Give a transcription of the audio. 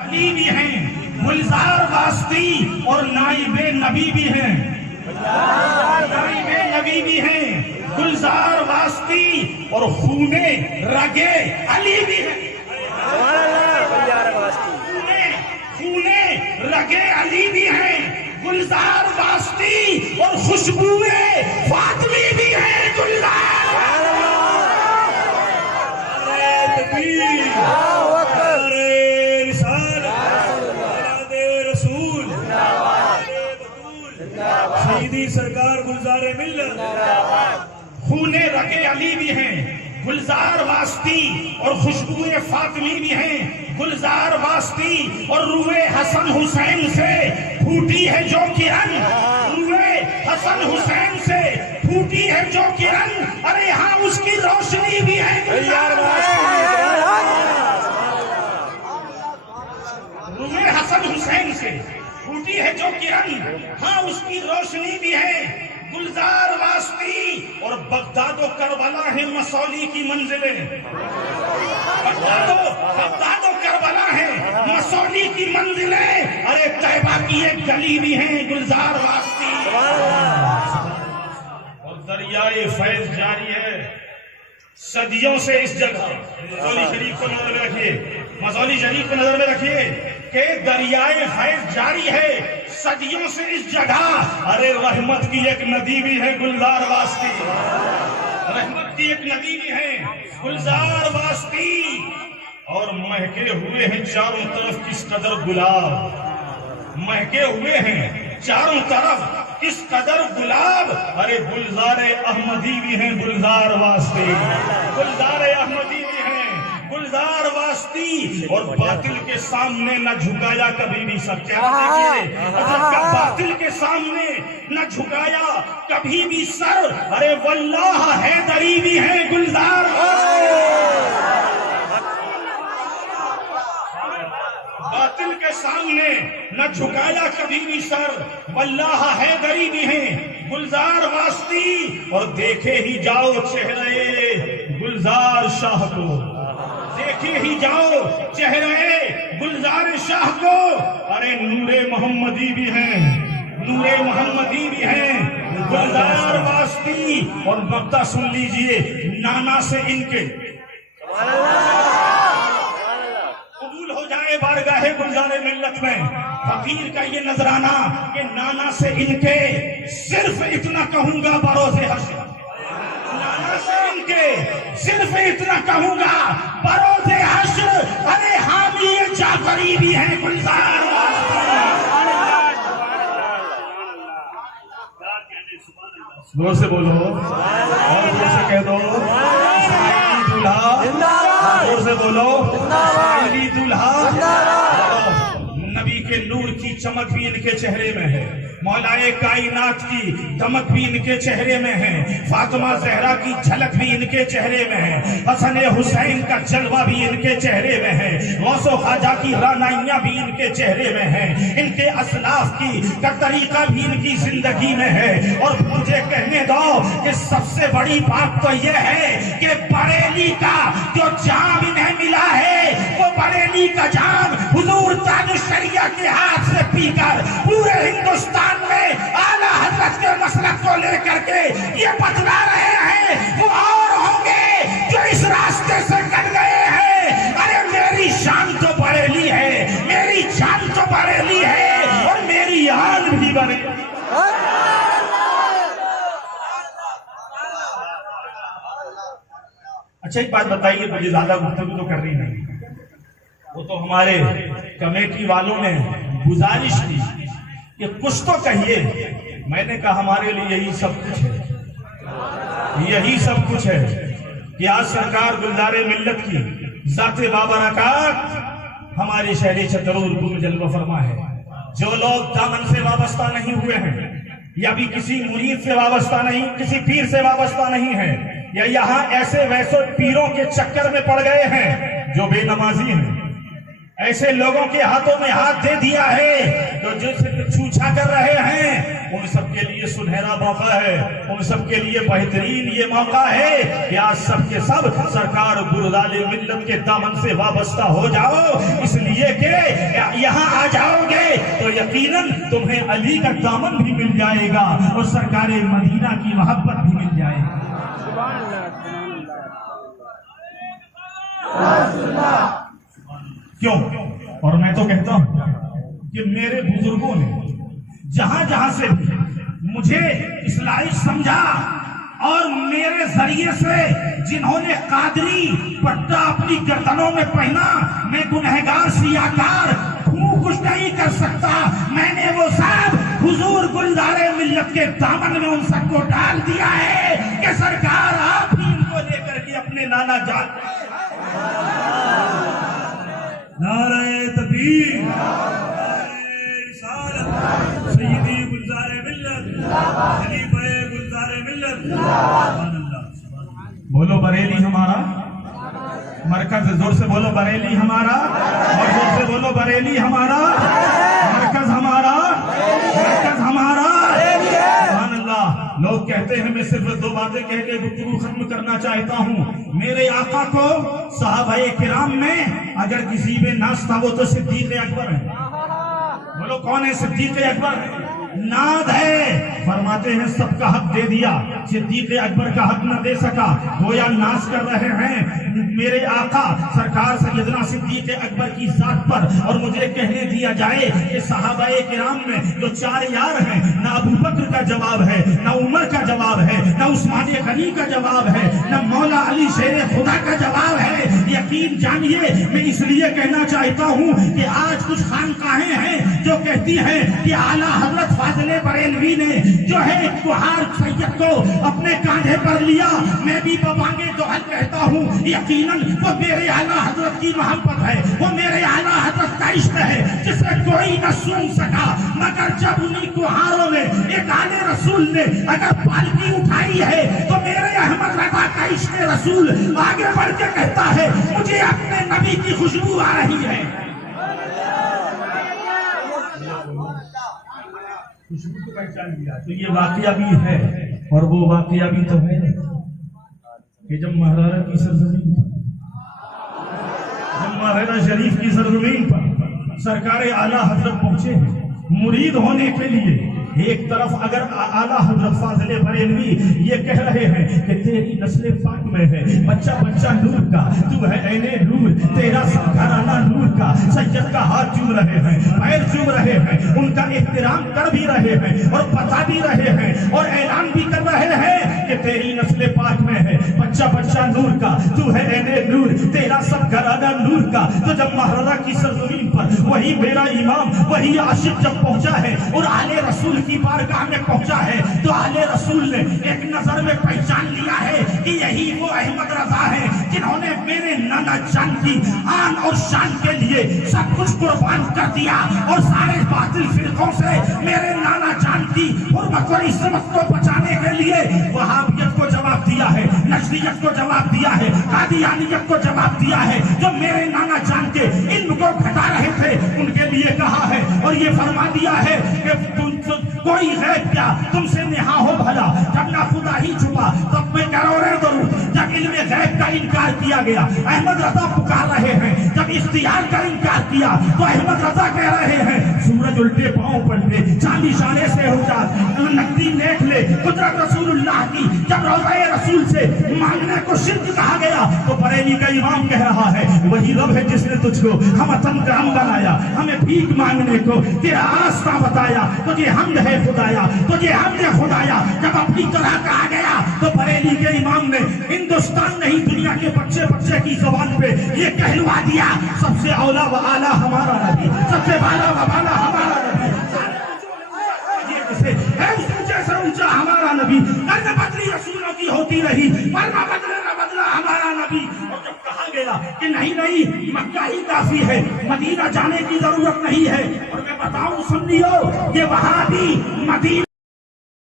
علی بھی ہیں، گلزار واسطی اور نائب نبی بھی ہیں، نائب نبی بھی ہیں، گلزار واسطی اور خون رگے علی بھی ہیں، خون رگے علی بھی ہیں، گلزار واسطی اور خوشبوئے فاطمی بھی ہیں، گلزار شہیدی سرکار گلزار ملت، خون رگے علی بھی ہیں، گلزار واسطی اور خوشبوئے فاطمی بھی ہیں، گلزار واسطی اور روئے حسن حسین سے پھوٹی ہے جو کرن، روئے حسن حسین سے پھوٹی ہے جو کرن، ارے ہاں اس کی روشنی بھی ہے، گلزار روئے حسن حسین سے پھوٹی ہے جو کرن، ہاں اس کی روشنی بھی ہے، گلزار واسطی اور بغداد و کربلا ہے مسولی کی منزلیں، بغداد و کربلا ہے مسولی کی منزلیں، ارے طیبہ کی ایک گلی بھی ہیں، گلزار واسطی، اور دریائے فیض جاری ہے صدیوں سے اس جگہ، مزولی شریف کو نظر میں رکھیے، مزولی شریف کو نظر میں رکھیے کہ دریائے فیض جاری ہے صدیوں سے اس جگہ، ارے رحمت کی ایک ندی بھی ہے، گلزار واسطی، رحمت کی ایک ندی بھی ہے، گلزار واسطی، اور مہکے ہوئے ہیں چاروں طرف کس قدر گلاب، مہکے ہوئے ہیں چاروں طرف کس قدر گلاب، ارے گلزار احمدی بھی ہیں، گلزار واسطی، گلزار احمدی بھی ہیں، گلزار واسطی، اور باطل کے سامنے نہ جھکایا کبھی بھی سر، باطل کے سامنے نہ جھکایا کبھی بھی سر، ارے واللہ حیدری بھی ہیں، گلزار باطل کے سامنے نہ جھکایا کبھی بھی سر، واللہ حیدری بھی ہیں، گلزار واسطی، اور دیکھے ہی جاؤ چہرے گلزار شاہ کو، دیکھے ہی جاؤ چہرے گلزار شاہ کو، ارے نور محمدی بھی ہیں، نور محمدی بھی ہیں، گلزار واسطی، اور مقطع سن لیجئے نانا سے ان کے قبول ہو جائے بارگاہ گلزار ملت میں، فقیر کا یہ نذرانہ کہ نانا سے ان کے صرف اتنا کہوں گا بروز حشر، نانا سے ان کے صرف اتنا کہوں گا بروز حشر، ارے حامی جعفری بھی ہیں، گلزار زور سے بولو اور زور سے کہہ دو اسماعیلی دولہا، زور سے بولو اسماعیلی دولہا، نبی کے نور کی چمک بھی ان کے چہرے میں ہے، مولائے کائنات کی دمک بھی ان کے چہرے میں ہے، فاطمہ زہرا کی جھلک بھی ان کے چہرے میں ہے، حسن حسین کا جلوہ بھی ان کے چہرے میں ہے، غوث و خواجہ کی رانائیاں بھی ان کے چہرے میں ہیں، ان کے اسلاف کی کا طریقہ بھی ان کی زندگی میں ہے، اور مجھے کہنے دو کہ سب سے بڑی بات تو یہ ہے کہ بریلی کا جو جام انہیں ملا ہے، وہ بریلی کا جام حضور تاج الشریعہ کے ہاتھ سے پی کر پورے ہندوستان میں اعلیٰ حضرت کے مسلک کو لے کر کے یہ بتلا رہے ہیں، وہ اور ہوں گے جو اس راستے سے کٹ گئے ہیں، ارے میری شان تو بریلی ہے، میری جان تو بریلی ہے، اور میری آن بھی بریلی ہے۔ اچھا ایک بات بتائیے، مجھے زیادہ گفتگو تو کرنی نہیں، وہ تو ہمارے کمیٹی والوں نے گزارش کی کہ کچھ تو کہیے، میں نے کہا ہمارے لیے یہی سب کچھ ہے، یہی سب کچھ ہے کہ آج سرکار گلزار ملت کی ذات بابرکات ہماری شہری چترور کو جلوہ فرما ہے، جو لوگ دامن سے وابستہ نہیں ہوئے ہیں، یا بھی کسی مرید سے وابستہ نہیں، کسی پیر سے وابستہ نہیں ہے، یا یہاں ایسے ویسے پیروں کے چکر میں پڑ گئے ہیں جو بے نمازی ہیں، ایسے لوگوں کے ہاتھوں میں ہاتھ دے دیا ہے جو جن سے چھوچھا کر رہے ہیں، ان سب کے لیے سنہرا موقع ہے، ان سب کے لیے بہترین یہ موقع ہے کہ آج سب کے سب سرکار بلدال ملت کے دامن سے وابستہ ہو جاؤ، اس لیے کہ یہاں آ جاؤ گے تو یقیناً تمہیں علی کا دامن بھی مل جائے گا اور سرکار مدینہ کی محبت بھی مل جائے گی۔ کیوں؟ اور میں تو کہتا ہوں کہ میرے بزرگوں نے جہاں جہاں سے مجھے اس لائق سمجھا اور میرے ذریعے سے جنہوں نے قادری پٹا اپنی گردنوں میں پہنا، میں گنہگار سیاکار ہوں، کچھ نہیں کر سکتا، میں نے وہ سب حضور گلزار ملت کے دامن میں ان سب کو ڈال دیا ہے کہ سرکار آپ ہی ان کو لے کر کے اپنے نانا جان نعرہ تکبیر، سیدی گلزار ملت، خلیفہ گلزار ملت، بولو بریلی ہمارا مرکز، زور سے بولو بریلی ہمارا، اور زور سے بولو بریلی ہمارا مرکز، ہمارا مرکز ہمارا، سبحان اللہ۔ لوگ کہتے ہیں، میں صرف 2 باتیں کہہ کے گفتگو ختم کرنا چاہتا ہوں۔ میرے آقا کو صحابہ کرام میں اگر کسی میں ناز تھا وہ تو صدیق اکبر ہے۔ بولو کون ہے صدیق اکبر؟ ناد ہے، فرماتے ہیں سب کا حق دے دیا، صدیق اکبر کا حق نہ دے سکا، گویا ناز کر رہے ہیں میرے آقا سرکار سیدنا صدیق اکبر کی ذات پر۔ اور مجھے کہنے دیا جائے کہ صحابہ کرام میں جو 4 یار ہیں، نہ ابو بکر کا جواب ہے، نہ عمر کا جواب ہے، نہ عثمان غنی کا جواب ہے، نہ مولا علی شیر خدا کا جواب ہے۔ یقین جانیے، میں اس لیے کہنا چاہتا ہوں کہ آج کچھ خانقاہیں ہیں جو کہتی ہیں کہ اعلیٰ حضرت فاضل بریلوی نے جو ہے کوہار سید کو اپنے کاندھے پر لیا۔ میں بھی ببانگے دوہل کہتا ہوں، یقیناً وہ میرے اعلیٰ حضرت کی محبت ہے، وہ میرے اعلیٰ حضرت کا عشق ہے جسے کوئی نہ سن سکا، مگر جب انہی کوہاروں میں ایک آل رسول نے اگر پالکی اٹھائی ہے تو میرے احمد رضا کا عشق رسول آگے بڑھ کے کہتا ہے مجھے اپنے نبی کی خوشبو آ رہی ہے۔ خوشبو کو پہچان لیا تو یہ واقعہ بھی ہے، اور وہ واقعہ بھی تو ہے کہ جب مہرارہ کی سرزمین پر، جب مہرارہ شریف کی سرزمین پر سرکار اعلیٰ حضرت پہنچے ہیں مرید ہونے کے لیے، ایک طرف اگر اعلیٰ حضرت فاضل بریلوی یہ کہہ رہے ہیں کہ تیری نسل پاک میں ہے بچہ بچہ نور کا، تو ہے عین نور، تیرا سب گھرانہ نور کا، سید کا ہاتھ چوم رہے ہیں، پیر چوم رہے ہیں، ان کا احترام کر بھی رہے ہیں اور بتا بھی رہے ہیں اور اعلان بھی کر رہے ہیں کہ تیری نسل پاک میں ہے بچہ بچہ نور کا، تو ہے عین نور، تیرا سب گھرانہ نور کا۔ تو جب مہرارہ کی سرزمین پر وہی میرا امام، وہی عاشق جب پہنچا ہے اور آل رسول کی بارگاہ میں پہنچا ہے تو آل رسول نے ایک نظر میں پہچان لیا ہے کہ یہی وہ احمد رضا ہے جنہوں نے میرے نانا جان کی آن اور شان کے لیے سب کچھ قربان کر دیا اور سارے باطل فرقوں سے میرے نانا جان کی حرمت اور عظمت کو بچانے کے لیے وہابیت کو جواب دیا ہے، نشریت کو جواب دیا ہے، قادیانیت کو جواب دیا ہے، جو میرے نانا جان کے علم کو گھٹا رہے تھے ان کے لیے کہا ہے اور یہ فرما دیا ہے کہ کوئی غیب کیا تم سے نہا ہو بھلا، جب نہ خدا ہی چھپا تب میں کرورے ضرور۔ جب علم غیب کا انکار کیا گیا احمد رضا پکار رہے ہیں، جب اختیار کا انکار کیا تو احمد رضا کہہ رہے ہیں سورج الٹے پاؤں پلٹے، چاندی شانے سے ہو جا، نقدی دیکھ لے قدرت رسول اللہ کی۔ جب روضہ رسول سے مانگنے کو شرک کہا گیا تو بریلی کا امام کہہ رہا ہے وہی رب ہے جس نے تجھ کو ہم وطن کا ہم بنایا، ہمیں بھیک مانگنے کو تیرا راستہ بتایا، تجھے حمد ہے خدایا، تجھے حمد ہے خدایا۔ جب اپنی طرح کہا گیا تو بریلی کے امام نے ہندوستان نہیں دنیا کے بچے بچے کی زبان پہ یہ کہلوا دیا سب سے اولا و اعلیٰ ہمارا نبی، سب سے بالا و بالا ہمارا نبی، اونچے سے اونچا ہمارا نبی، نہ بدلی رسولوں کی ہوتی رہی ورنہ بدلا ہمارا نبی۔ اور جب کہا گیا کہ نہیں مکہ ہی کافی ہے، مدینہ جانے کی ضرورت نہیں ہے، اور میں بتاؤں سن لیو کہ وہاں بھی مدینہ